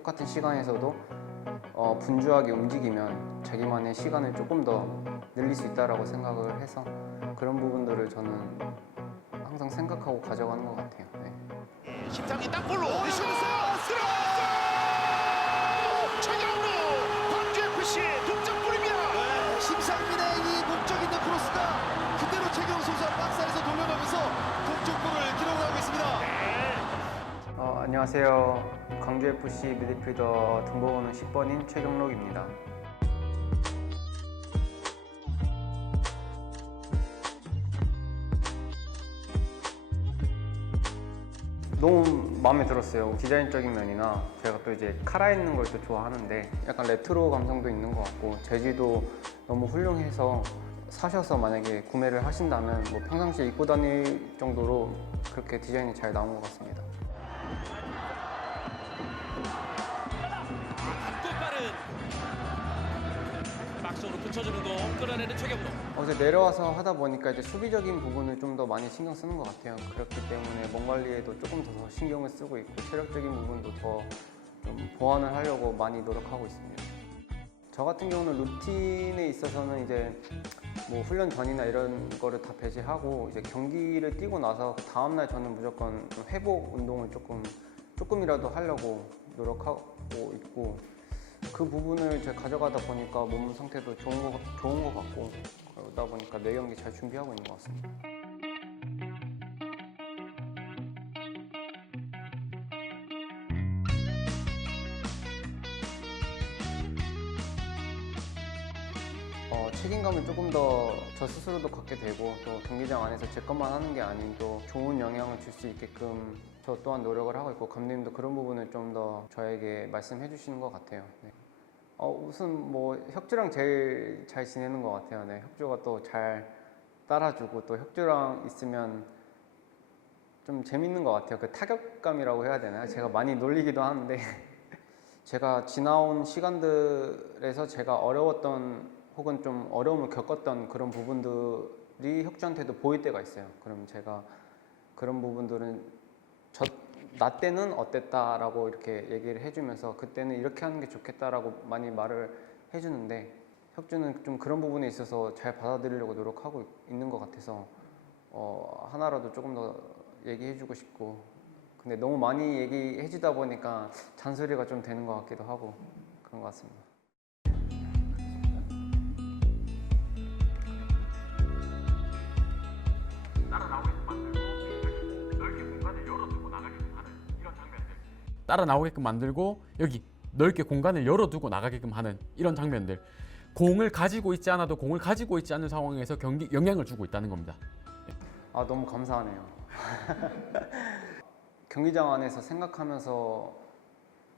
똑같은 시간에서도 어, 분주하게 움직이면 자기만의 시간을 조금 더 늘릴 수 있다라고 생각을 해서 그런 부분들을 저는 항상 생각하고 가져가는 것 같아요. 네. 심상이 땅볼로 슛했어요. 들어갔어요. 최경로 광주 FC 동점골입니다. 네, 심상민의 이 목적 있는 크로스가 그대로 최경 선수가 박스 안에서 돌려가면서 동점골을 기록하고 있습니다. 어, 안녕하세요. 광주 FC 미드필더 등번호는 10번인 최경록입니다. 너무 마음에 들었어요. 디자인적인 면이나 제가 또 이제 카라 있는 걸 또 좋아하는데 약간 레트로 감성도 있는 것 같고 재질도 너무 훌륭해서 사셔서 만약에 구매를 하신다면 뭐 평상시에 입고 다닐 정도로 그렇게 디자인이 잘 나온 것 같습니다. 박성으로 붙여주는 공 끌어내는 최경로. 어제 내려와서 하다 보니까 이제 수비적인 부분을 좀 더 많이 신경 쓰는 것 같아요. 그렇기 때문에 몸 관리에도 조금 더 신경을 쓰고 있고 체력적인 부분도 더 좀 보완을 하려고 많이 노력하고 있습니다. 저 같은 경우는 루틴에 있어서는 이제 뭐 훈련 전이나 이런 거를 다 배제하고 이제 경기를 뛰고 나서 그 다음 날 저는 무조건 좀 회복 운동을 조금 조금이라도 하려고 노력하고 있고 그 부분을 제가 가져가다 보니까 몸 상태도 좋은 거 좋은 것 같고 그러다 보니까 내 경기 잘 준비하고 있는 것 같습니다. 어, 책임감을 조금 더 저 스스로도 갖게 되고 또 경기장 안에서 제 것만 하는 게 아닌 또 좋은 영향을 줄 수 있게끔 저 또한 노력을 하고 있고 감독님도 그런 부분을 좀 더 저에게 말씀해 주시는 것 같아요. 네. 어, 우선 뭐 혁주랑 제일 잘 지내는 것 같아요. 네, 혁주가 또 잘 따라주고 또 혁주랑 있으면 좀 재밌는 것 같아요. 그 타격감이라고 해야 되나요? 제가 많이 놀리기도 하는데 제가 지나온 시간들에서 제가 어려웠던 혹은 좀 어려움을 겪었던 그런 부분들이 혁주한테도 보일 때가 있어요. 그럼 제가 그런 부분들은 저, 나 때는 어땠다라고 이렇게 얘기를 해주면서 그때는 이렇게 하는 게 좋겠다라고 많이 말을 해주는데 혁주는 좀 그런 부분에 있어서 잘 받아들이려고 노력하고 있는 것 같아서 어, 하나라도 조금 더 얘기해주고 싶고 근데 너무 많이 얘기해주다 보니까 잔소리가 좀 되는 것 같기도 하고 그런 것 같습니다. 따라 나오게끔 만들고 여기 넓게 공간을 열어두고 나가게끔 하는 이런 장면들 공을 가지고 있지 않아도 공을 가지고 있지 않은 상황에서 경기 영향을 주고 있다는 겁니다. 아 너무 감사하네요. 경기장 안에서 생각하면서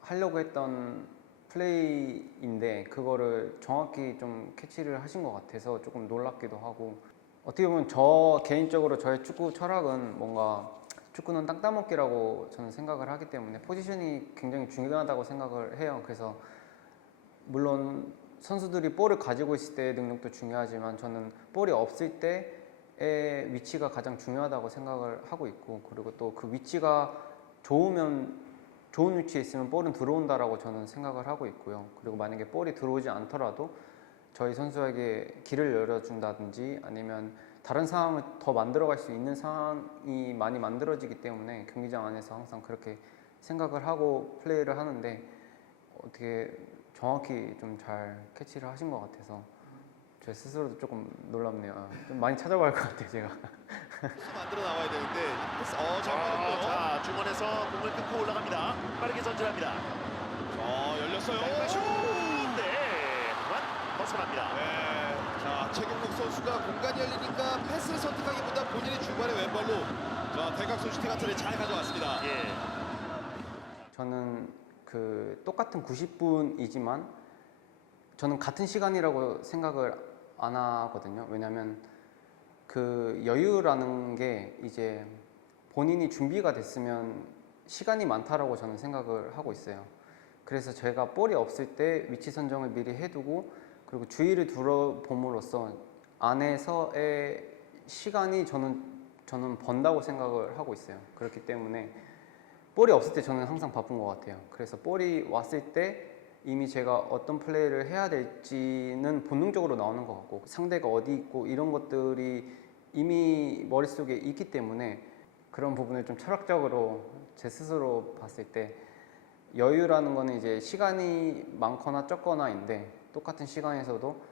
하려고 했던 플레이인데 그거를 정확히 좀 캐치를 하신 것 같아서 조금 놀랍기도 하고 어떻게 보면 저 개인적으로 저의 축구 철학은 뭔가 축구는 땅 따먹기라고 저는 생각을 하기 때문에 포지션이 굉장히 중요하다고 생각을 해요. 그래서 물론 선수들이 볼을 가지고 있을 때의 능력도 중요하지만 저는 볼이 없을 때의 위치가 가장 중요하다고 생각을 하고 있고 그리고 또 그 위치가 좋으면 좋은 위치에 있으면 볼은 들어온다라고 저는 생각을 하고 있고요. 그리고 만약에 볼이 들어오지 않더라도 저희 선수에게 길을 열어준다든지 아니면 다른 상황을 더 만들어갈 수 있는 상황이 많이 만들어지기 때문에 경기장 안에서 항상 그렇게 생각을 하고 플레이를 하는데 어떻게 정확히 좀 잘 캐치를 하신 것 같아서 제 스스로도 조금 놀랍네요. 아, 좀 많이 찾아봐야 할 것 같아요, 제가. 수 만들어 나와야 되는데 어, 맞았고요. 자 중원에서 공을 끊고 올라갑니다. 빠르게 전진합니다. 어, 열렸어요. 슛! 네, 벗어납니다. 네. 자, 최경국 선수가 공간이 열리니까 패스를 선택하기보다 본인이 중간에 왼발로 자, 대각선 슈팅 같은 잘 가져왔습니다. 예. 저는 그 똑같은 90분이지만 저는 같은 시간이라고 생각을 안 하거든요. 왜냐하면 그 여유라는 게 이제 본인이 준비가 됐으면 시간이 많다라고 저는 생각을 하고 있어요. 그래서 제가 볼이 없을 때 위치 선정을 미리 해두고 그리고 주의를 둘러봄으로써 안에서의 시간이 저는 저는 번다고 생각을 하고 있어요. 그렇기 때문에 볼이 없을 때 저는 항상 바쁜 것 같아요. 그래서 볼이 왔을 때 이미 제가 어떤 플레이를 해야 될지는 본능적으로 나오는 것 같고 상대가 어디 있고 이런 것들이 이미 머릿속에 있기 때문에 그런 부분을 좀 철학적으로 제 스스로 봤을 때 여유라는 거는 이제 시간이 많거나 적거나인데 똑같은 시간에서도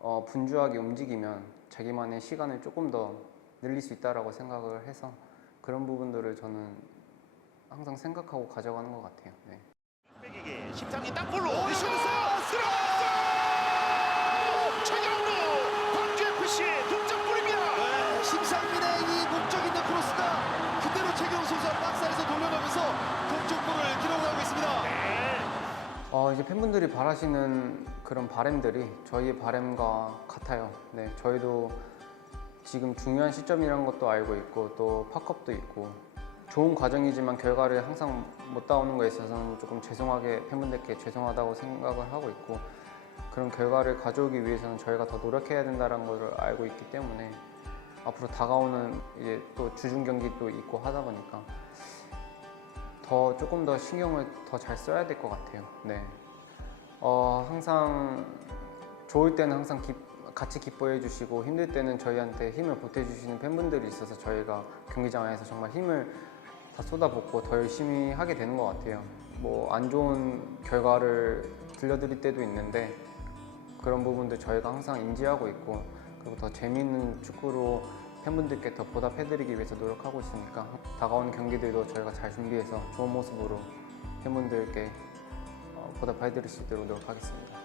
어, 분주하게 움직이면 자기만의 시간을 조금 더 늘릴 수 있다라고 생각을 해서 그런 부분들을 저는 항상 생각하고 가져가는 것 같아요. 네. 백에게 심상이 땅볼로 들어갔어요! 들어갔어요! 최경로 광주 FC 동점골입니다. 네, 심상민의 이제 팬분들이 바라시는 그런 바램들이 저희의 바램과 같아요. 네, 저희도 지금 중요한 시점이라는 것도 알고 있고 또 팝컵도 있고 좋은 과정이지만 결과를 항상 못 따오는 거에 있어서는 조금 죄송하게 팬분들께 죄송하다고 생각을 하고 있고 그런 결과를 가져오기 위해서는 저희가 더 노력해야 된다는 것을 알고 있기 때문에 앞으로 다가오는 이제 또 주중 경기도 있고 하다 보니까 더 조금 더 신경을 더 잘 써야 될 것 같아요. 네. 어, 항상 좋을 때는 항상 기- 같이 기뻐해 주시고 힘들 때는 저희한테 힘을 보태 주시는 팬분들이 있어서 저희가 경기장 안에서 정말 힘을 다 쏟아붓고 더 열심히 하게 되는 것 같아요. 뭐 안 좋은 결과를 들려드릴 때도 있는데 그런 부분들 저희가 항상 인지하고 있고 그리고 더 재미있는 축구로 팬분들께 더 보답해드리기 위해서 노력하고 있으니까 다가오는 경기들도 저희가 잘 준비해서 좋은 모습으로 팬분들께 어, 보답해드릴 수 있도록 노력하겠습니다.